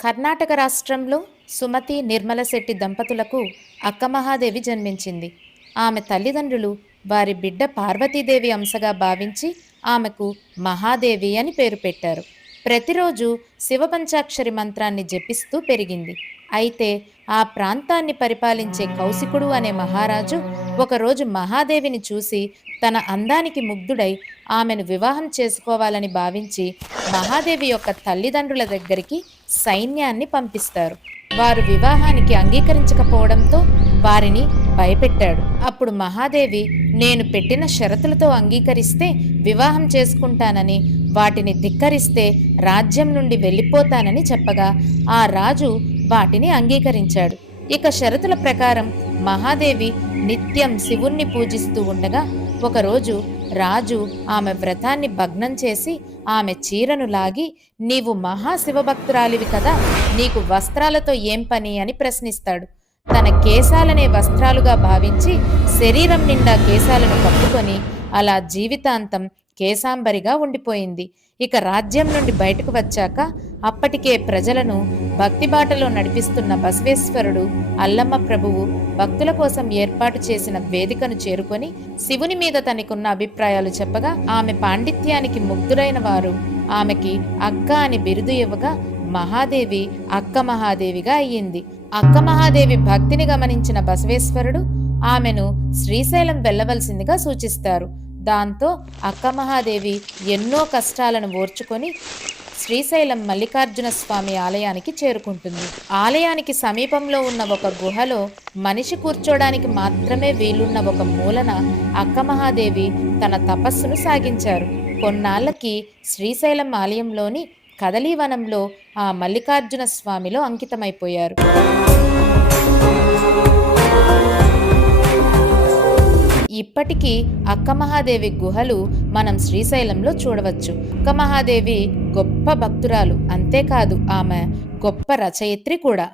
కర్ణాటక రాష్ట్రంలో సుమతి నిర్మలశెట్టి దంపతులకు అక్క మహాదేవి జన్మించింది. ఆమె తల్లిదండ్రులు వారి బిడ్డ పార్వతీదేవి అంశగా భావించి ఆమెకు మహాదేవి అని పేరు పెట్టారు. ప్రతిరోజు శివపంచాక్షరి మంత్రాన్ని జపిస్తూ పెరిగింది. అయితే ఆ ప్రాంతాన్ని పరిపాలించే కౌశికుడు అనే మహారాజు ఒకరోజు మహాదేవిని చూసి తన అందానికి ముగ్ధుడై ఆమెను వివాహం చేసుకోవాలని భావించి మహాదేవి యొక్క తల్లిదండ్రుల దగ్గరికి సైన్యాన్ని పంపిస్తారు. వారు వివాహానికి అంగీకరించకపోవడంతో వారిని భయపెట్టాడు. అప్పుడు మహాదేవి నేను పెట్టిన షరతులతో అంగీకరిస్తే వివాహం చేసుకుంటానని వాటిని ధిక్కరిస్తే రాజ్యం నుండి వెళ్ళిపోతానని చెప్పగా ఆ రాజు వాటిని అంగీకరించాడు. ఇక షరతుల ప్రకారం మహాదేవి నిత్యం శివుణ్ణి పూజిస్తూ ఉండగా ఒకరోజు రాజు ఆమె వ్రతాన్ని భగ్నం చేసి ఆమె చీరను లాగి నీవు మహాశివభక్తురాలివి కదా నీకు వస్త్రాలతో ఏం పని? అని ప్రశ్నిస్తాడు. తన కేశాలనే వస్త్రాలుగా భావించి శరీరం నిండా కేశాలను కప్పుకొని అలా జీవితాంతం కేశాంబరిగా ఉండిపోయింది. ఇక రాజ్యం నుండి బయటకు వచ్చాక అప్పటికే ప్రజలను భక్తి బాటలో నడిపిస్తున్న బసవేశ్వరుడు అల్లమ్మ ప్రభువు భక్తుల కోసం ఏర్పాటు చేసిన వేదికను చేరుకొని శివుని మీద తనకున్న అభిప్రాయాలు చెప్పగా ఆమె పాండిత్యానికి ముగ్ధులైన వారు ఆమెకి అక్క అని బిరుదు ఇవ్వగా మహాదేవి అక్క మహాదేవిగా అయ్యింది. అక్క మహాదేవి భక్తిని గమనించిన బసవేశ్వరుడు ఆమెను శ్రీశైలం వెళ్ళవలసిందిగా సూచిస్తారు. దాంతో అక్క మహాదేవి ఎన్నో కష్టాలను ఓర్చుకొని శ్రీశైలం మల్లికార్జున స్వామి ఆలయానికి చేరుకుంటుంది. ఆలయానికి సమీపంలో ఉన్న ఒక గుహలో మనిషి కూర్చోడానికి మాత్రమే వీలున్న ఒక మూలన అక్క మహాదేవి తన తపస్సును సాగించారు. కొన్నాళ్ళకి శ్రీశైలం ఆలయంలోని కదలీవనంలో ఆ మల్లికార్జున స్వామిలో అంకితమైపోయారు. ఇప్పటికీ అక్క మహాదేవి గుహలు మనం శ్రీశైలంలో చూడవచ్చు. అక్క మహాదేవి గొప్ప భక్తురాలు అంతేకాదు ఆమె గొప్ప రచయిత్రి కూడా.